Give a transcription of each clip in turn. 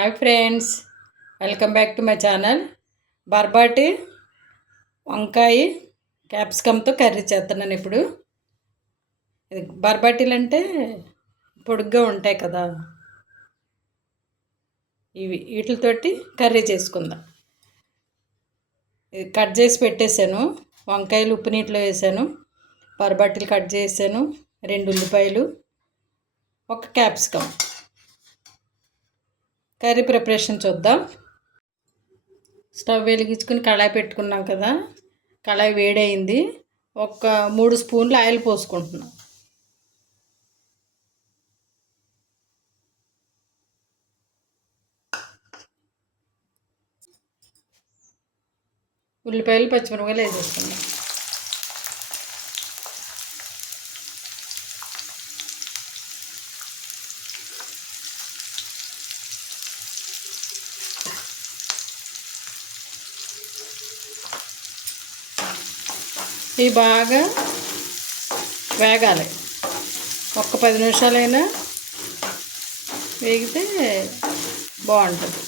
Hi friends, welcome back to my channel. బర్బాటి వంకాయ క్యాప్సికమ్తో కర్రీ చేస్తున్నాను. ఇప్పుడు బర్బాటీలు అంటే పొడుగ్గా ఉంటాయి కదా, వీటితోటి కర్రీ చేసుకుందాం. కట్ చేసి పెట్టేశాను. వంకాయలు ఉప్పు నీటిలో వేసాను, బర్బాటీలు కట్ చేసాను, 2 ఉల్లిపాయలు, 1 క్యాప్సికమ్. కర్రీ ప్రిపరేషన్ చూద్దాం. స్టవ్ వెలిగించుకుని కళాయి పెట్టుకున్నాం కదా, కళాయి వేడైంది. 3 స్పూన్లు ఆయిల్ పోసుకుంటున్నాం. ఉల్లిపాయలు పచ్చిమిరపకాయలు వేసేసుకున్నాం. ఇవి బాగా వేగాలి. 10 నిమిషాలైనా వేగితే బాగుంటుంది.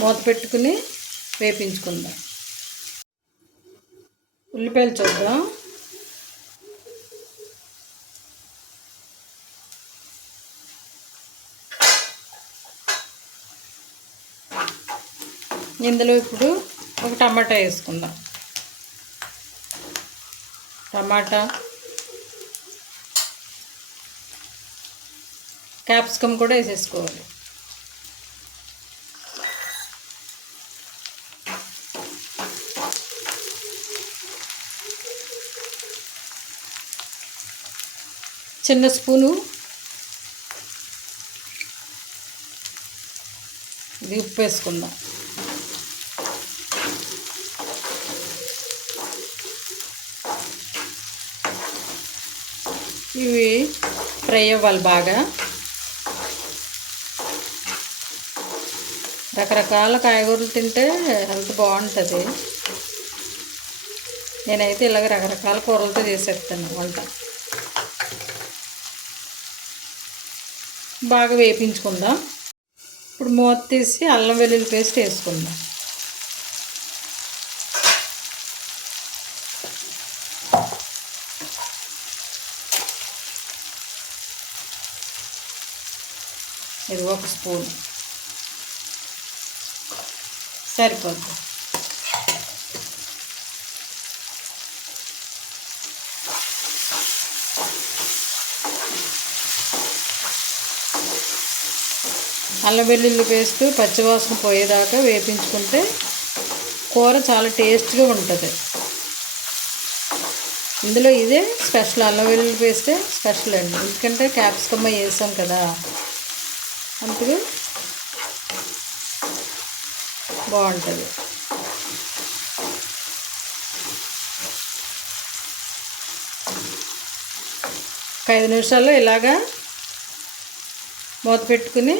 మూత పెట్టుకుని వేపించుకుందాం. ఉల్లిపాయలు చూద్దాం. ఇందులో ఇప్పుడు 1 టమాటా వేసుకుందాం. టమాటా, క్యాప్సికమ్ కూడా వేసేసుకోవాలి. చిన్న స్పూను ఇది ఉప్పు వేసుకుందాం. ఇవి ఫ్రై అవ్వాలి బాగా. రకరకాల కాయగూరలు తింటే హెల్త్ బాగుంటుంది. నేనైతే ఇలాగ రకరకాల కూరలతో చేసేస్తాను వంట. బాగా వేపించుకుందాం. ఇప్పుడు మూత తీసి అల్లం వెల్లుల్లి పేస్ట్ వేసుకుందాం. ఇది 1 స్పూన్ సరిపోద్ది. అల్లం వెల్లుల్లి పేస్ట్ పచ్చివాసన పోయేదాకా వేపించుకుంటే కూర చాలా టేస్ట్గా ఉంటుంది. ఇందులో ఇదే స్పెషల్, అల్లం వెల్లుల్లి పేస్టే స్పెషల్ అండి. ఎందుకంటే క్యాప్సికమ్ వేసాం కదా, అందుకు బాగుంటుంది. ఒక 5 నిమిషాల్లో ఇలాగా మూత పెట్టుకుని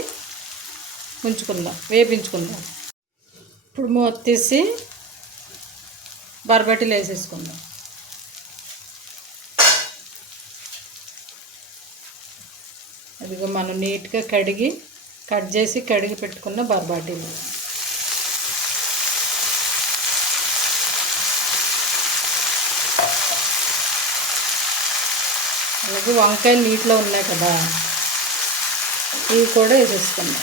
ఉంచుకుందాం, వేపించుకుందాం. ఇప్పుడు మూత తీసి బర్బాటీలు వేసేసుకుందాం. అదిగో మనం నీట్గా కట్ చేసి కడిగి పెట్టుకున్న బర్బాటీలు. అలాగే వంకాయలు నీటిలో ఉన్నాయి కదా, ఇవి కూడా వేసేసుకున్నాం.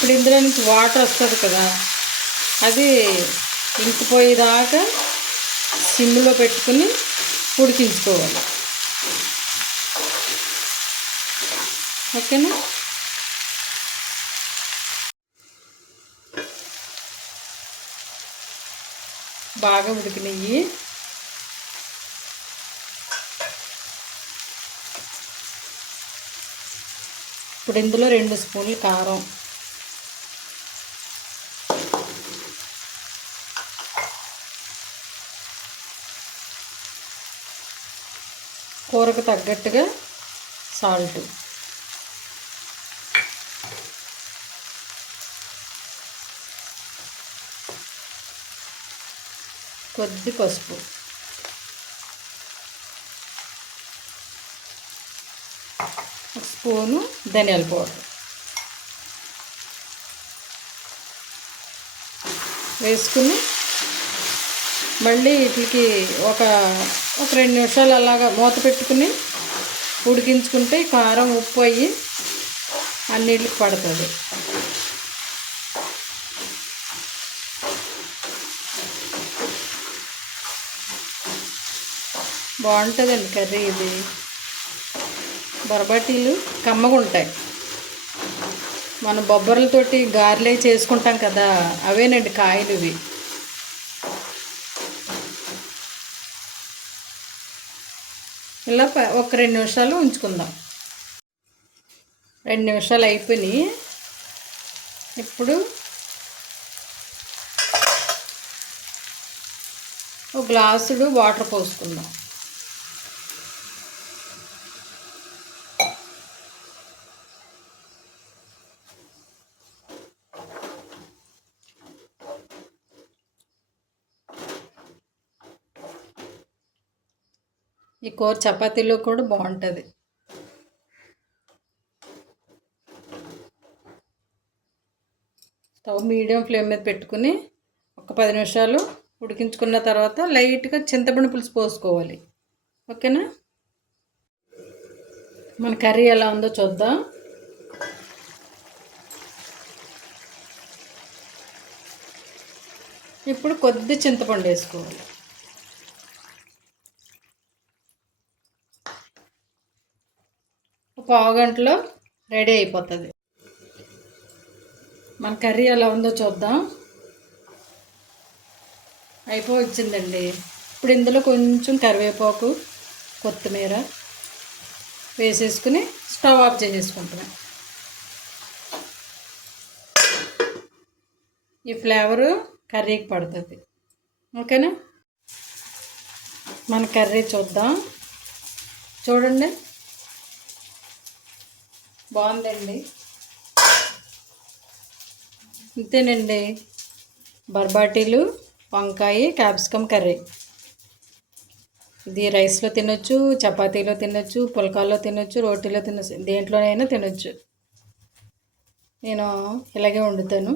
ఇప్పుడు ఇందులో నుంచి వాటర్ వస్తుంది కదా, అది ఇంకిపోయేదాకా సిమ్లో పెట్టుకుని ఉడికించుకోవాలి. ఓకేనా? బాగా ఉడికినాయి. ఇప్పుడు ఇందులో 2 స్పూన్లు కారం, కూరకు తగ్గట్టుగా సాల్ట్, కొద్ది పసుపు, ఒక స్పూను ధనియాల పౌడర్ వేసుకుని మళ్ళీ వీటికి ఒక 2 నిమిషాలు అలాగా మూత పెట్టుకుని ఉడికించుకుంటే కారం ఉప్పు అయ్యి అన్నిటికి పడుతుంది. బాగుంటుందండి కర్రీ. ఇది బొరబాటీలు కమ్మగా ఉంటాయి. మనం బొబ్బర్లతోటి గారెలే చేసుకుంటాం కదా, అవేనండి కాయలు ఇవి. ఇలా ఒక 2 నిమిషాలు ఉంచుకుందాం. 2 నిమిషాలు అయిపోయినాయి. ఇప్పుడు ఒక గ్లాసుడు వాటర్ పోసుకుందాం. ఈ కూర చపాతీలో కూడా బాగుంటుంది. స్టవ్ మీడియం ఫ్లేమ్ మీద పెట్టుకుని ఒక 10 నిమిషాలు ఉడికించుకున్న తర్వాత లైట్గా చింతపండు పులుసు పోసుకోవాలి. ఓకేనా? మన కర్రీ ఎలా ఉందో చూద్దాం. ఇప్పుడు కొద్ది చింతపండు వేసుకోవాలి. ఒక పావు గంటలో రెడీ అయిపోతుంది. మన కర్రీ ఎలా ఉందో చూద్దాం. అయిపోవచ్చిందండి. ఇప్పుడు ఇందులో కొంచెం కరివేపాకు, కొత్తిమీర వేసేసుకుని స్టవ్ ఆఫ్ చేసేసుకుంటాం. ఈ ఫ్లేవరు కర్రీకి పడుతుంది. ఓకేనా? మన కర్రీ చూద్దాం. చూడండి, బాగుందండి. ఇంతేనండి, బర్బాటీలు, వంకాయ, క్యాప్సికమ్ కర్రీ. ఇది రైస్లో తినొచ్చు, చపాతీలో తినొచ్చు, పుల్కాల్లో తినొచ్చు, రోటీలో తినొచ్చు, దేంట్లోనైనా తినొచ్చు. నేను ఇలాగే వండుతాను.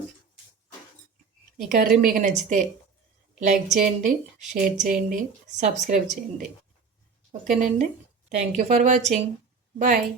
ఈ కర్రీ మీకు నచ్చితే లైక్ చేయండి, షేర్ చేయండి, సబ్స్క్రైబ్ చేయండి. ఓకేనండి? Thank you for watching. Bye.